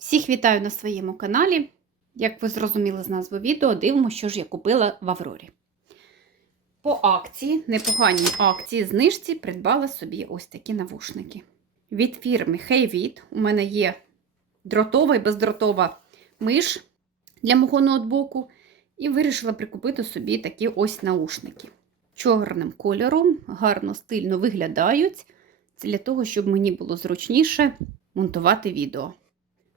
Всіх вітаю на своєму каналі. Як ви зрозуміли з назви відео, дивимося, що ж я купила в Аврорі. По акції, непоганій акції, знижці придбала собі ось такі навушники. Від фірми HeyVid у мене є дротова і бездротова миш для мого ноутбуку. І вирішила прикупити собі такі ось наушники. Чорним кольором, гарно стильно виглядають. Це для того, щоб мені було зручніше монтувати відео.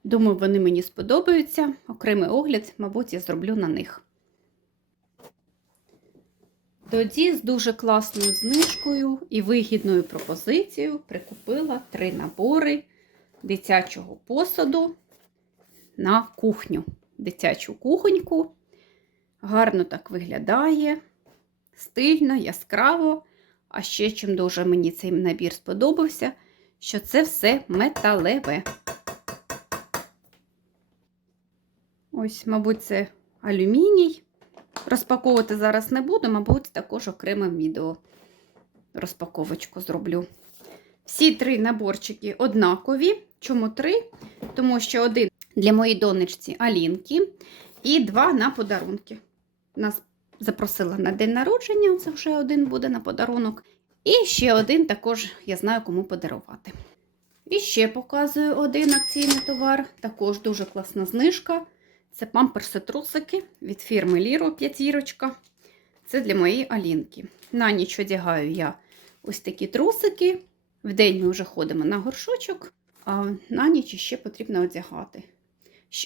Думаю, вони мені сподобаються. Окремий огляд, мабуть, я зроблю на них. Тоді з дуже класною знижкою і вигідною пропозицією прикупила три набори дитячого посуду на кухню. Дитячу кухоньку. Гарно так виглядає, стильно, яскраво. А ще чим дуже мені цей набір сподобався, що це все металеве. Ось, мабуть, це алюміній. Розпаковувати зараз не буду, мабуть, також окремим відео розпаковочку зроблю. Всі три наборчики однакові. Чому три? Тому що один для моєї донечці Алінки і два на подарунки. Нас запросила на день народження, це вже один буде на подарунок. І ще один також я знаю, кому подарувати. І ще показую один акційний товар. Також дуже класна знижка. Це памперси-трусики від фірми Ліро п'ятірочка. Це для моєї Алінки. На ніч одягаю я ось такі трусики. Вдень ми вже ходимо на горшочок, а на ніч ще потрібно одягати.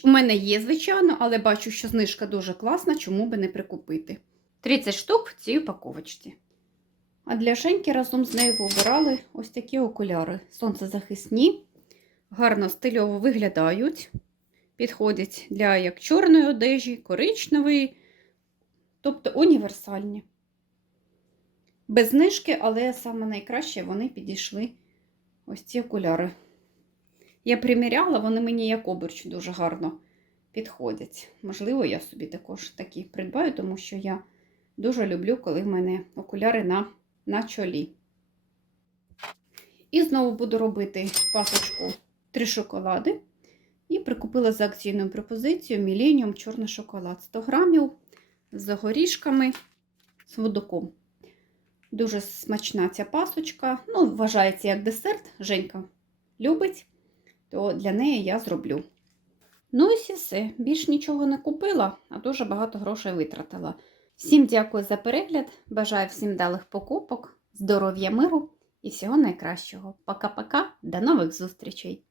У мене є, звичайно, але бачу, що знижка дуже класна, чому би не прикупити. 30 штук в цій упаковочці. А для Женьки разом з нею вибирали ось такі окуляри. Сонцезахисні, гарно стильово виглядають. Підходять для як чорної одежі, коричневої, тобто універсальні. Без знижки, але саме найкраще вони підійшли ось ці окуляри. Я приміряла, вони мені як обруч дуже гарно підходять. Можливо, я собі також такі придбаю, тому що я дуже люблю, коли в мене окуляри на, на чолі. І знову буду робити пасочку три шоколади. І прикупила за акційною пропозицією Millennium чорний шоколад 100 грамів з горішками, з водоком. Дуже смачна ця пасочка. Ну, вважається як десерт. Женька любить, то для неї я зроблю. Ну і все. Більш нічого не купила, а дуже багато грошей витратила. Всім дякую за перегляд. Бажаю всім далих покупок, здоров'я, миру і всього найкращого. Пока-пока, до нових зустрічей!